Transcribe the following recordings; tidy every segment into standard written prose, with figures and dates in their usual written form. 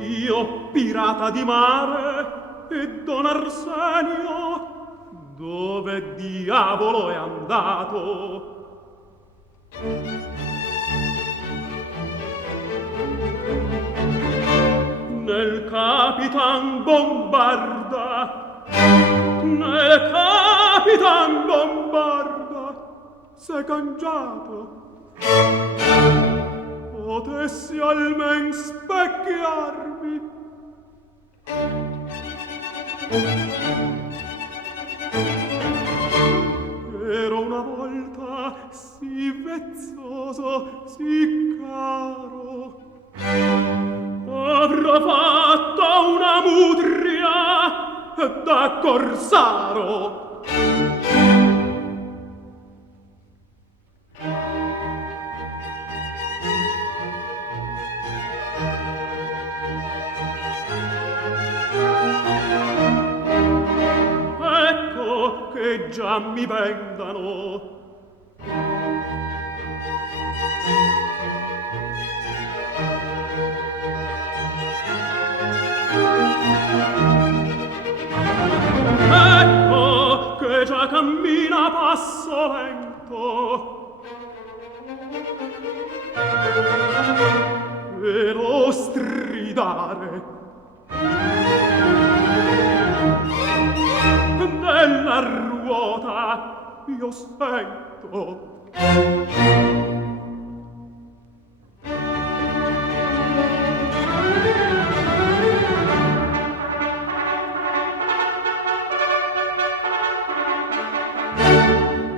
Io, pirata di mare, e Don Arsenio, dove diavolo è andato? Nel Capitan Bombarda, nel Capitan Bombarda, s'è cangiato. Potessi almen specchiarmi. Ero una volta sì vezzoso, sì caro. Avrò fatto una mudria da corsaro. Ecco che già mi bendano. Ecco che già cammina a passo lento e lo stridare della ruota io sento.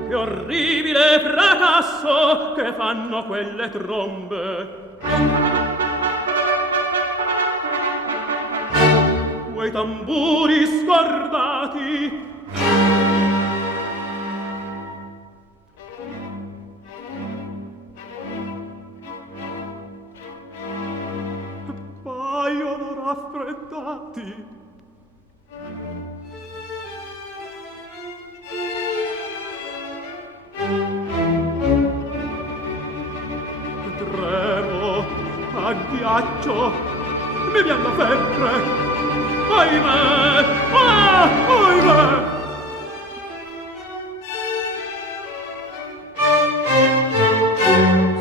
Che orribile fracasso che fanno quelle trombe. Quei tamburi scordati. Paiono raffreddati. Tremo, agghiaccio, mi vien la febbre. Ahimè! Ah! Ahimè!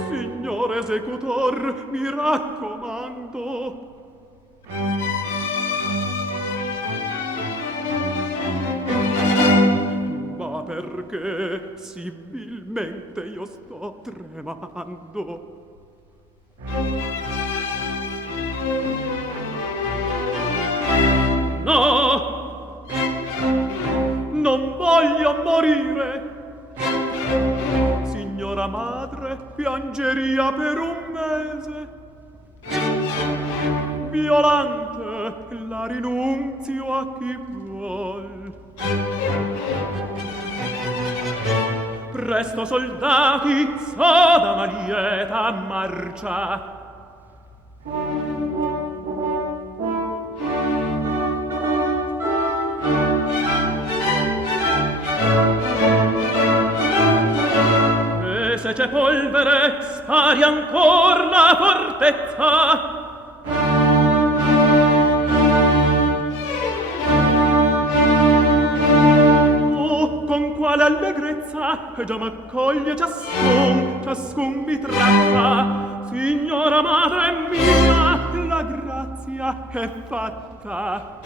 Signor esecutor, mi raccomando. Ma perché sibilmente io sto tremando? No! Non voglio morire! Signora madre, piangeria per un mese. Violante, la rinunzio a chi vuol. Presto soldati, sodama lieta marcia. E se c'è polvere, spari ancor la fortezza. Con quale allegrezza già m'accoglie ciascun mi tratta. Signora madre mia, la grazia è fatta.